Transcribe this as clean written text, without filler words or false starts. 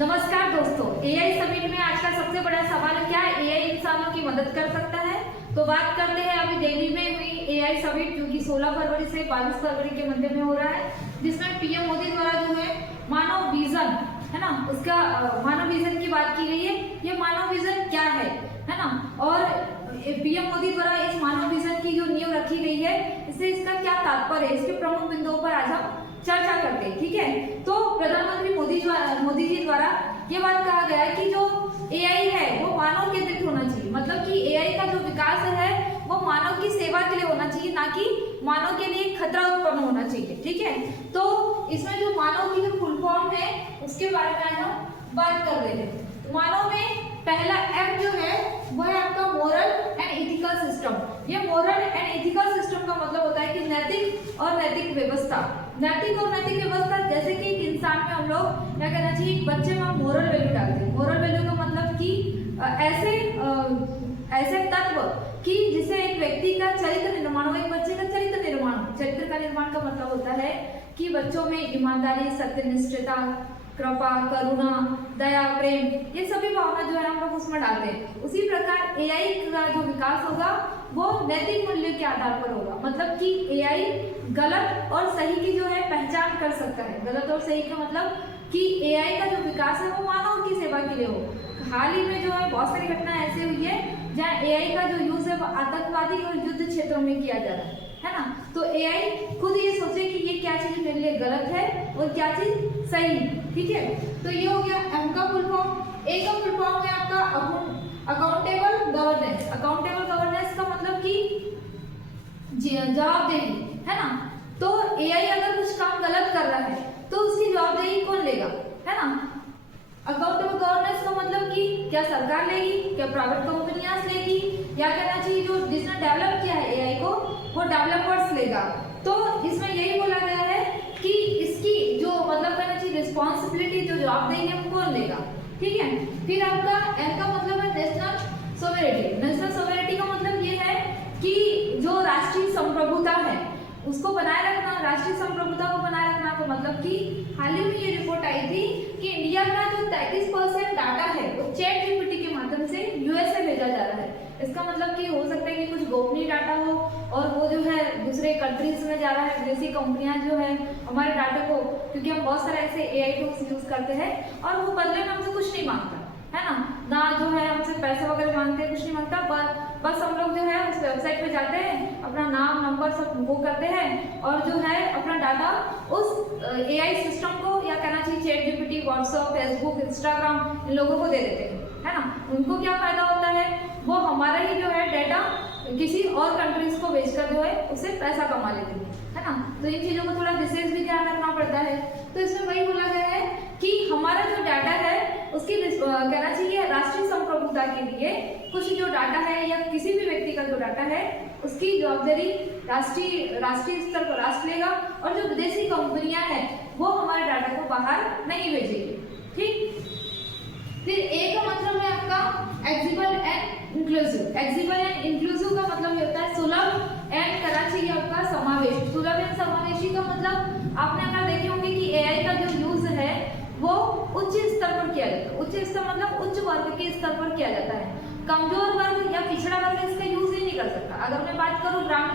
नमस्कार दोस्तों, AI summit में आज का सबसे बड़ा सवाल क्या है? एआई इंसानों की मदद कर सकता है? तो बात करते हैं अभी दिल्ली में हुई एआई समिट, जो कि 16 फरवरी से 22 फरवरी के मध्य में हो रहा है, जिसमें पीएम मोदी द्वारा जो है मानव विजन है ना, उसका मानव विजन की बात की गई है। ये मानव विजन क्या है ना, और पीएम मोदी द्वारा इस मानव विजन की जो नींव रखी गई है, इससे इसका क्या तात्पर्य है, इसके प्रमुख बिंदुओं पर आज हम चर्चा करते हैं। ठीक है, तो प्रधानमंत्री मोदी जी द्वारा ये बात कहा गया है कि जो एआई है वो मानव केंद्रित होना चाहिए, मतलब कि एआई का जो विकास है वो मानव की सेवा के लिए होना चाहिए, ना कि मानव के लिए खतरा उत्पन्न होना चाहिए। ठीक है, तो इसमें जो मानव की जो फुल फॉर्म है उसके बारे में आज हम बात कर रहे हैं। मानव में पहला एम जो है वो है आपका मोरल एंड एथिकल सिस्टम। ये मोरल एंड एथिकल सिस्टम का मतलब होता है कि नैतिक और नैतिक व्यवस्था। नैतिक और नैतिक व्यवस्था, जैसे कि एक इंसान में हम लोग क्या करना चाहिए, एक बच्चे में हम मोरल वैल्यू डालते हैं। मोरल वैल्यू का मतलब कि ऐसे तत्व कि जिससे एक व्यक्ति का चरित्र निर्माण हो, एक बच्चे का चरित्र निर्माण हो। चरित्र का निर्माण का मतलब होता है कि बच्चों में ईमानदारी, सत्यनिष्ठता, कृपा, करुणा, दया, प्रेम, ये सभी भावना जो है हम लोग उसमें डालते हैं। उसी प्रकार एआई का जो विकास होगा वो नैतिक मूल्य के आधार पर होगा, मतलब कि एआई गलत और सही की जो है पहचान कर सकता है। गलत और सही का मतलब कि एआई का जो विकास है वो मानव की सेवा के लिए हो। हाल ही में जो है बहुत सारी घटनाएं ऐसी हुई है जहाँ एआई का जो यूज है वो आतंकवादी और युद्ध क्षेत्रों में किया जा रहा है ना। तो एआई खुद ये सोचे कि ये क्या चीज मेरे लिए गलत है और क्या चीज सही है। ठीक है, तो ये हो गया एम का फुल फॉर्म। ए का फुल फॉर्म है आपका अकाउंटेबल गवर्नेंस। अकाउंटेबल गवर्नेंस का मतलब कि जवाबदेही है ना। तो एआई अगर कुछ काम गलत कर रहा है तो उसकी जवाबदेही कौन लेगा, है ना। अकाउंटेबल गवर्नेंस का मतलब कि क्या सरकार लेगी, क्या प्राइवेट कंपनियां लेगी, या कहना चाहिए जो जिसने डेवलप किया है एआई को वो डेवलपर्स लेगा। तो इसमें यही बोला गया है कि इसकी जो मतलब कहना चाहिए रिस्पॉन्सिबिलिटी, जो जवाबदेही है वो कौन लेगा। ठीक है, फिर आपका एन का मतलब है नेशनल सोवेरेनिटी। नेशनल सोवेरेनिटी का मतलब ये है कि जो राष्ट्रीय संप्रभुता है उसको बनाए रखना, राष्ट्रीय संप्रभुता को बनाए रखना का मतलब कि हाल ही में ये रिपोर्ट आई थी कि इंडिया का जो 33% डाटा है वो चैट जीपीटी के माध्यम से यूएसए भेजा जा रहा है। इसका मतलब कि हो सकता है कि कुछ गोपनीय डाटा हो और वो जो है दूसरे कंट्रीज में जा रहा है। विदेशी कंपनियां जो है हमारे डाटा को, क्योंकि हम बहुत सारे ऐसे एआई टूल्स यूज करते हैं और वो बदले में हमसे कुछ नहीं मांगता है ना जो है हमसे पैसे वगैरह मांगते हैं, कुछ नहीं मांगता। बस हम लोग जो है उस वेबसाइट पे जाते हैं, अपना नाम नंबर सब वो करते हैं और जो है अपना डाटा उस एआई सिस्टम को, या कहना चाहिए Chat GPT, WhatsApp, Facebook, Instagram, इन लोगों को दे देते हैं, है ना। उनको क्या फायदा होता है, वो हमारा ही जो है डाटा किसी और कंट्रीज को बेचकर जो है उससे पैसा कमा लेते हैं, है ना। तो इन चीजों को थोड़ा विशेष भी ध्यान रखना पड़ता है। तो इसमें वही बोला गया है कि हमारा जो डाटा है उसकी कहना चाहिए राष्ट्रीय संप्रभुता के लिए कुछ जो डाटा है या किसी भी व्यक्ति का जो डाटा है उसकी जवाबदारी राष्ट्रीय स्तर पर राष्ट्र लेगा, और जो विदेशी कंपनियां हैं वो हमारे डाटा को बाहर नहीं भेजेगी। ठीक, फिर ए का मतलब है आपका एक्सिबल एंड इंक्लूसिव। एक्सिबल एंड इंक्लूसिव का मतलब ये होता है सुलभ एंड करना चाहिए आपका समावेश। सुलभ एंड समावेशी का मतलब आपने अगर देखे होंगे कि एआई का जो यूज है वो उच्च स्तर पर किया जाता है। उच्च स्तर मतलब उच्च वर्ग के स्तर पर किया जाता है। कमजोर वर्ग या पिछड़ा वर्ग इसका यूज ही नहीं कर सकता। अगर मैं बात करूं ग्रामीण